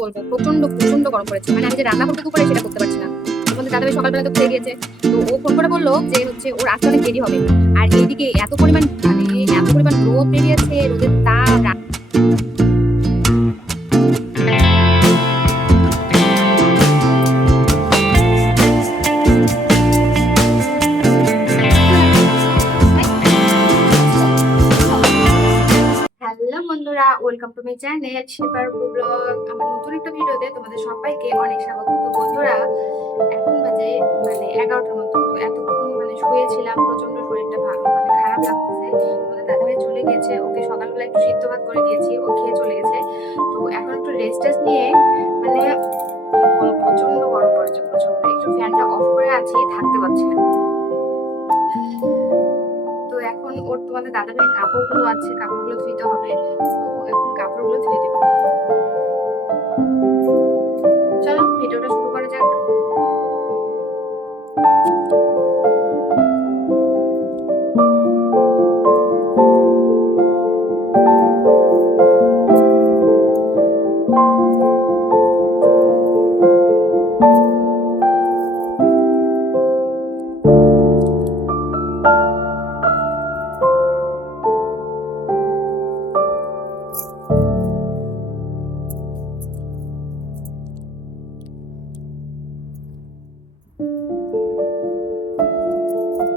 বলবো প্রচন্ড প্রচন্ড গরম পড়েছে, মানে আমি যে রান্না করতে দুপুরে সেটা করতে পারছি না। তোমাদের দাদাভাই সকালবেলা তো খেয়ে গিয়েছে, তো ও ফোন করে বললো যে ওর আসতে অনেক দেরি হবে। আর এইদিকে এত পরিমাণ এত পরিমাণ রোদ বেরিয়েছে, রোদের তাপ। হ্যালো বন্ধুরা, welcome to my channel shaper blog. আমার নতুন একটা ভিডিওতে তোমাদের সবাইকে অনেক স্বাগত। তো বন্ধুরা, এখন বাজে 11টার মতো। তো এতক্ষণ শুয়েছিলাম, প্রচন্ড শরীরটা খারাপ লাগতেছে। তোমাদের দাদাভাই চলে গেছে, ওকে সকালবেলা একটু সিদ্ধ ভাত করে দিয়েছি, ও খেয়ে চলে গেছে। তো এখন একটু রেস্ট নিয়ে প্রচন্ড গরম পড়েছে, প্রচন্ড। একটু ফ্যানটা অফ করে আছি, থাকতে পারছি না। তো এখন তোমাদের দাদাভাইয়ের কাপড়গুলো আছে, কাপড়গুলো ধুইতে হবে। তো এখন কাপড়গুলো ধুয়ে দেবো। চলো ভিডিওটা শুরু করা যাক।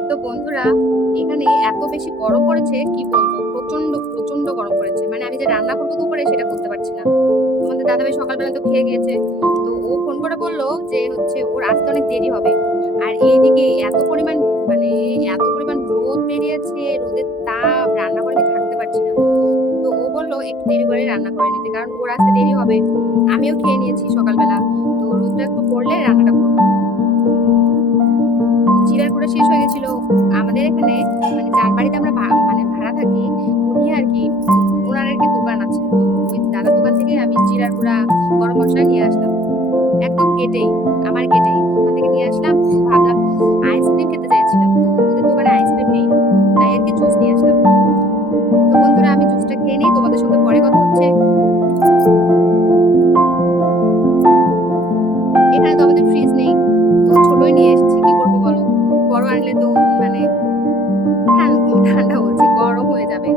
তো বন্ধুরা, এখানে এত বেশি গরম পড়েছে, কি বলবো, প্রচন্ড প্রচন্ড গরম পড়েছে। মানে আমি যে রান্না করবো দুপুরে সেটা করতে পারছি না। তোমাদের দাদাভাই সকালবেলা তো খেয়ে গিয়েছে, তো ও ফোন করে বললো যে ওর আসতে অনেক দেরি হবে। আর এইদিকে এত পরিমাণ রোদ বেরিয়েছে, রোদের তাপ, রান্না করে আমি থাকতে পারছি না। তো ও বললো একটু দেরি করে রান্না করে নিতে, কারণ ওর আসতে দেরি হবে। আমিও খেয়ে নিয়েছি সকালবেলা, তো রোদটা একটু পড়লে রান্নাটা করবো। জিরার গুঁড়া শেষ হয়ে গেছিল আমাদের এখানে, যার বাড়িতে আমরা ভাড়া থাকি, উনি আর কি, ওনার আর কি দোকান আছে। তো ওই দাদার দোকান থেকে আমি জিরার গুঁড়া, গরম মশলা নিয়ে আসলাম, একদম গেটেই, আমার গেটেই। তো ওখান থেকে নিয়ে আসলাম। তো ভাবলাম আইসক্রিম খেতে চাইছিলাম, তো ওদের দোকানে আইসক্রিম নেই, তাই আর কি জুস নিয়ে আসলাম। তো বন্ধুরা, আমি জুসটা খেয়ে নিই, তোমাদের সঙ্গে পরে কথা হচ্ছে। এখানে তো আমাদের ফ্রিজ নেই, তো ছোটই নিয়ে এসেছি, কি করবো বলো। বড় আনলে তো মানে ঠান্ডা বলছি, গরম হয়ে যাবে।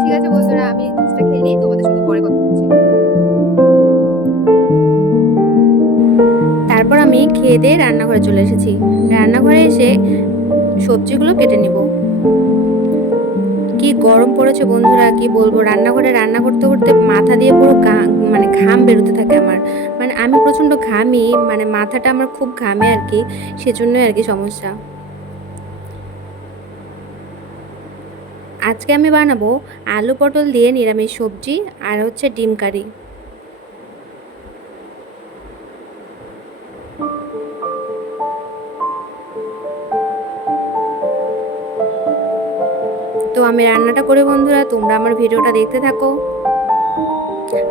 ঠিক আছে বন্ধুরা, আমি জুসটা খেয়ে নিই, তোমাদের সঙ্গে পরে কথা হচ্ছে। তারপর আমি খেয়ে দিয়ে রান্নাঘরে চলে এসেছি। রান্নাঘরে এসে সবজিগুলো কেটে নিব। কি গরম পড়েছে বন্ধুরা, কি বলবো। রান্নাঘরে রান্না করতে করতে মাথা দিয়ে পুরো ঘাম বেরোতে থাকে আমার। আমি প্রচন্ড ঘামি, মাথাটা আমার খুব ঘামে আর কি, সেজন্যই আর কি সমস্যা। আজকে আমি বানাবো আলু পটল দিয়ে নিরামিষ সবজি, আর হচ্ছে ডিম কারি। তো আমি রান্নাটা করে বন্ধুরা, তোমরা আমার ভিডিওটা দেখতে থাকো।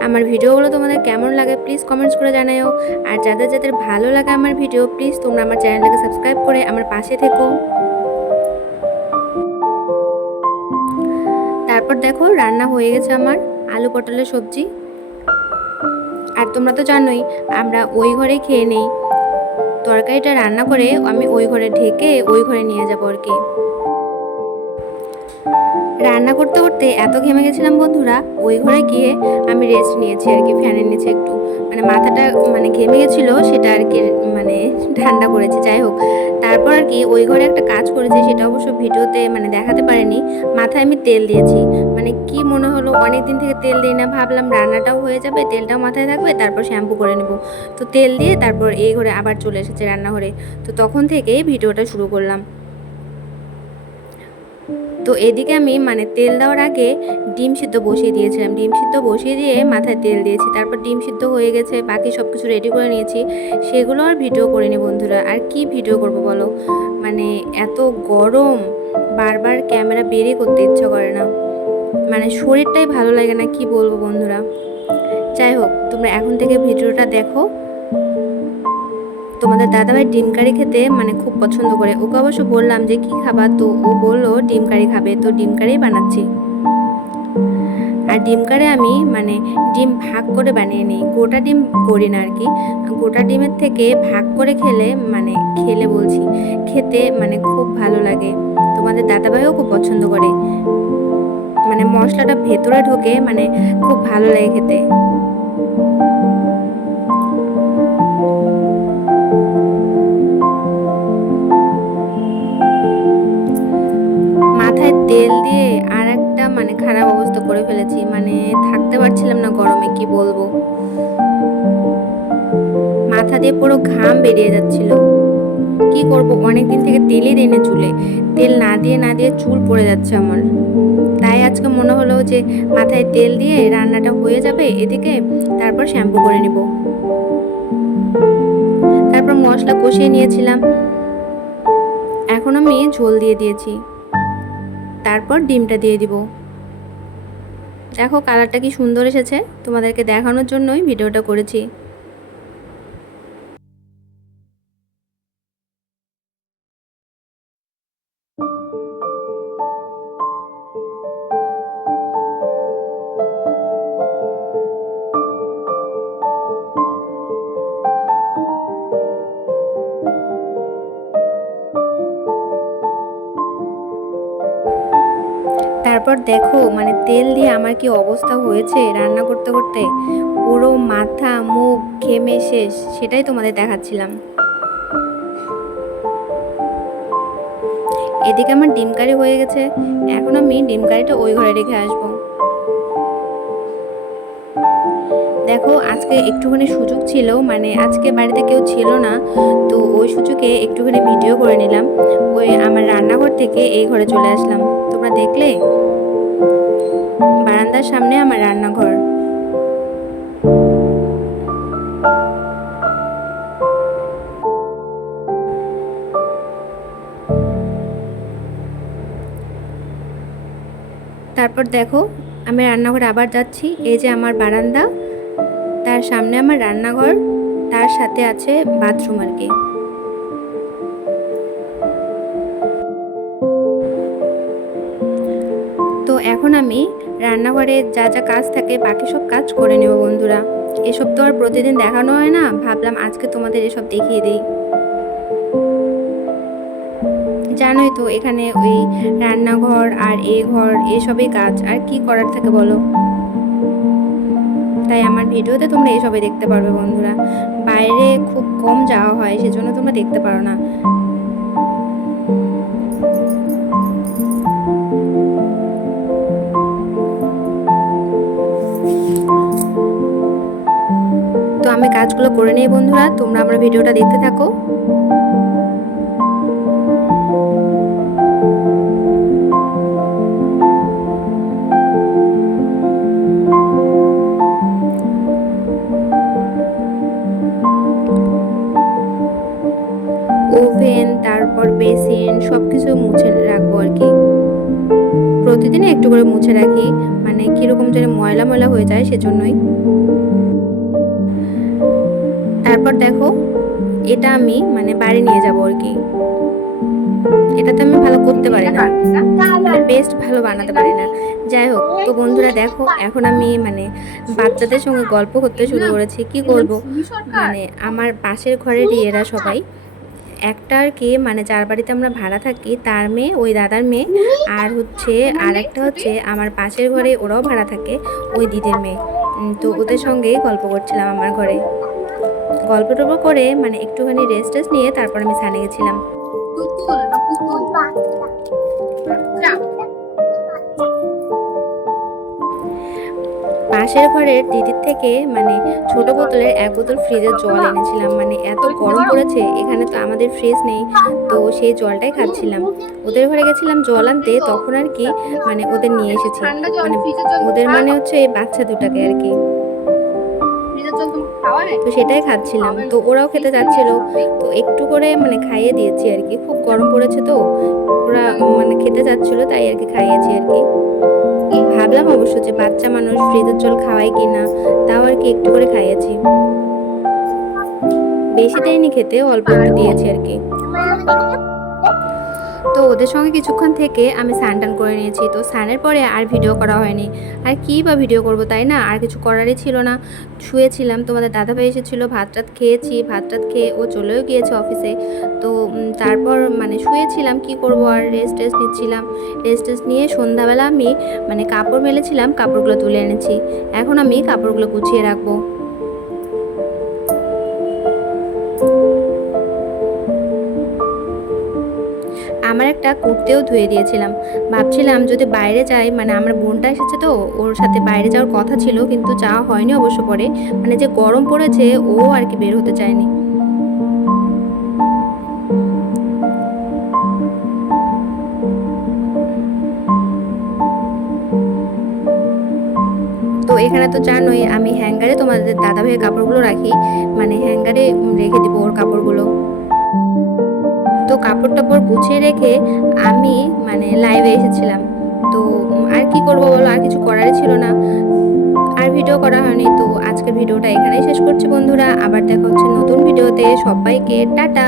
আমার ভিডিওগুলো তোমাদের কেমন লাগে প্লিজ কমেন্টস করে জানাও। আর যাদের যাদের ভালো লাগে আমার ভিডিও, প্লিজ তোমরা আমার চ্যানেলটাকে সাবস্ক্রাইব করে আমার পাশে থেকো। তারপর দেখো রান্না হয়ে গেছে আমার আলু পটলের সবজি। আর তোমরা তো জানোই আমরা ওই ঘরে খেয়ে নেই, তরকারিটা রান্না করে আমি ওই ঘরে ঢেকে ওই ঘরে নিয়ে যাবো আর কি। রান্না করতে করতে এত ঘেমে গেছিলাম বন্ধুরা, ওই ঘরে গিয়ে আমি রেস্ট নিয়েছি আর কি, ফ্যানের নিচে একটু মাথাটা ঘেমে গেছিলো, সেটা আর কি ঠান্ডা করেছি। যাই হোক, তারপর আর কি ওই ঘরে একটা কাজ করেছি, সেটা অবশ্য ভিডিওতে দেখাতে পারিনি। মাথায় আমি তেল দিয়েছি, কি মনে হলো অনেক দিন থেকে তেল দিই না, ভাবলাম রান্নাটাও হয়ে যাবে, তেলটাও মাথায় থাকবে, তারপর শ্যাম্পু করে নেব। তো তেল দিয়ে তারপর এই ঘরে আবার চলে এসেছে রান্নাঘরে। তো তখন থেকেই ভিডিওটা শুরু করলাম। তো এদিকে আমি তেল দেওয়ার আগে ডিম সিদ্ধ বসিয়ে দিয়েছিলাম, ডিম সিদ্ধ বসিয়ে দিয়ে মাথায় তেল দিয়েছি। তারপর ডিম সিদ্ধ হয়ে গেছে, বাকি সব কিছু রেডি করে নিয়েছি, সেগুলো আর ভিডিও করিনি বন্ধুরা। আর কি ভিডিও করব বলো, এত গরম, বারবার ক্যামেরা বেরই করতে ইচ্ছা করে না, শরীরটাই ভালো লাগে না, কি বলবো বন্ধুরা। যাই হোক, তোমরা এখন থেকে ভিডিওটা দেখো। তোমাদের দাদাভাই ডিম কারি খেতে খুব পছন্দ করে। ওকে অবশ্য বললাম যে কি খাবা, তো ও বললো ডিম কারি খাবে, তো ডিম কারি বানাচ্ছি। আর আর ডিম কারি আমি মানে ডিম ভাগ করে বানিয়ে নিই, গোটা ডিম করি না আর কি। গোটা ডিমের থেকে ভাগ করে খেলে বলছি, খেতে মানে খুব ভালো লাগে। তোমাদের দাদাভাইও খুব পছন্দ করে, মানে মশলাটা ভেতরে ঢোকে, মানে খুব ভালো লাগে খেতে। মাথায় তেল দিয়ে আর একটা মানে খারাপ অবস্থা করে ফেলেছি, মানে থাকতে পারছিলাম না গরমে, কি বলবো। মাথা দিয়ে পুরো ঘাম বেরিয়ে যাচ্ছিল। কি করব, অনেকদিন থেকে তেলই দিই না চুলে, তেল না দিয়ে চুল পড়ে যাচ্ছে আমার। তাই আজকে মনে হলো যে মাথায় তেল দিয়ে রান্নাটা হয়ে যাবে এদিকে, তারপর শ্যাম্পু করে নিব। তারপর মশলা কষিয়ে নিয়েছিলাম, এখন আমি ঝোল দিয়ে দিয়েছি, তারপর ডিমটা দিয়ে দিব। দেখো কালারটা কি সুন্দর এসেছে, তোমাদেরকে দেখানোর জন্যই ভিডিওটা করেছি। তারপর দেখো মানে তেল দিয়ে আমার কি অবস্থা হয়েছে রান্না করতে করতে, পুরো মাথা মুখ ঘেমে শেষ, সেটাই তোমাদের দেখাচ্ছিলাম। এদিকে আমার ডিম কারি হয়ে গেছে, এখন আমি ডিম কারিটা ওই ঘরে রেখে আসবো। দেখো আজকে একটুখানি সুযোগ ছিল, মানে আজকে বাড়িতে কেউ ছিল না, তো ওই সুযোগে একটুখানি ভিডিও করে নিলাম। ওই আমার রান্নাঘর থেকে এই ঘরে চলে আসলাম, তোমরা দেখলে বারান্দার সামনে আমার রান্নাঘর। তারপর দেখো আমি রান্নাঘরে আবার যাচ্ছি, এই যে আমার বারান্দা, তার সামনে আমার রান্নাঘর, তার সাথে আছে বাথরুম আর কি। তো এখন আমি রান্নাঘরে যা যা কাজ থাকে বাকি সব কাজ করে নেব বন্ধুরা। এসব তো আর প্রতিদিন দেখানো হয় না, ভাবলাম আজকে তোমাদের এসব দেখিয়ে দিই। জানোই তো এখানে ওই রান্নাঘর আর এ ঘর এসবই কাজ, আর কি করার থাকে বলো। তাই আমার ভিডিওতে তোমরা এসবই দেখতে পারবে বন্ধুরা, বাইরে খুব কম যাওয়া হয় সেজন্য তোমরা দেখতে পারো না। তো আমি কাজগুলো করে নেই বন্ধুরা, তোমরা আমার ভিডিওটা দেখতে থাকো। ওভেন তারপর বেসিন সবকিছু মুছে রাখবো আর কি, প্রতিদিন একটু করে মুছে রাখি, মানে কিরকম যেন ময়লা ময়লা হয়ে যায় সেজন্যই। তারপর দেখো এটা আমি মানে বাড়ি নিয়ে যাবো আর কি, এটাতে আমি ভালো করতে পারি না, মানে পেস্ট ভালো বানাতে পারি না। যাই হোক, তো বন্ধুরা দেখো এখন আমি মানে বাচ্চাদের সঙ্গে গল্প করতে শুরু করেছি, কি করব, মানে আমার পাশের ঘরেরই এরা সবাই, একটা আর কি মানে যার বাড়িতে আমরা ভাড়া থাকি তার মেয়ে, ওই দাদার মেয়ে, আর হচ্ছে আর একটা হচ্ছে আমার পাশের ঘরে ওরাও ভাড়া থাকে, ওই দিদির মেয়ে। তো ওদের সঙ্গে গল্প করছিলাম আমার ঘরে, গল্প টল্প করে মানে একটুখানি রেস্ট টেস্ট নিয়ে তারপর আমি স্নানে গেছিলাম। পাশের ঘরের দিদির থেকে মানে ছোট বোতলের 1 বোতল ফ্রিজের জল এনেছিলাম, মানে এত গরম পড়েছে এখানে, তো আমাদের ফ্রিজ নেই, তো সেই জলটাই খাচ্ছিলাম। ওদের ঘরে গেছিলাম জল আনতে, তখন আর কি মানে ওদের নিয়ে এসেছি, মানে ওদের মানে হচ্ছে এই বাচ্চা দুটাকে আর কি, তো সেটাই খাচ্ছিলাম। তো ওরাও খেতে যাচ্ছিল, তো একটু করে মানে খাইয়ে দিয়েছি আর কি, খুব গরম পড়েছে তো ওরা মানে খেতে যাচ্ছিল তাই আর কি খাইয়েছি আর কি। ভাবলাম অবশ্য যে বাচ্চা মানুষ ফ্রিজের জল খাওয়াই কিনা, তাও আর কি একটু করে খাইয়েছি, বেশি দেয়নি খেতে, অল্প একটু দিয়েছি আর কি। তো তো ওদের সঙ্গে কিছুক্ষণ থেকে আমি স্নান টান করে নিয়েছি। তো স্নানের পরে আর ভিডিও করা হয়নি। আর কী বা ভিডিও করব, তাই না? আর কিছু করারই ছিল না। শুয়েছিলাম, তোমাদের দাদাভাই এসেছিলো, ভাত টাত খেয়েছি, ভাত টাত খেয়ে ও চলেও গিয়েছে অফিসে। তো তারপর মানে শুয়েছিলাম, কি করব আর, রেস্ট টেস্ট নিচ্ছিলাম। রেস্ট টেস্ট নিয়ে সন্ধ্যাবেলা আমি মানে কাপড় মেলেছিলাম, কাপড়গুলো তুলে এনেছি। এখন আমি কাপড়গুলো গুছিয়ে রাখবো। আমার একটা কুর্তিও ধুয়ে দিয়েছিলাম। ভাবছিলাম যদি বাইরে যাই, মানে আমার বোনটা এসেছে তো ওর সাথে বাইরে যাওয়ার কথা ছিল, কিন্তু যাওয়া হয়নি অবশ্য। পরে মানে যে গরম পড়েছে, ও আর কি বের হতে চায়নি। তো এখানে তো জানোই আমি হ্যাঙ্গারে তোমাদের দাদাভাইয়ের কাপড়গুলো রাখি, মানে হ্যাঙ্গারে রেখে দিব ওর কাপড়গুলো। তো কাপড় টাপড় গুছিয়ে রেখে আমি মানে লাইভে এসেছিলাম। তো আর কি করব বলো, আর কিছু করারই ছিল না, আর ভিডিও করা হয়নি। তো আজকের ভিডিওটা এখানেই শেষ করছি বন্ধুরা, আবার দেখা হচ্ছে নতুন ভিডিওতে। সবাইকে টাটা।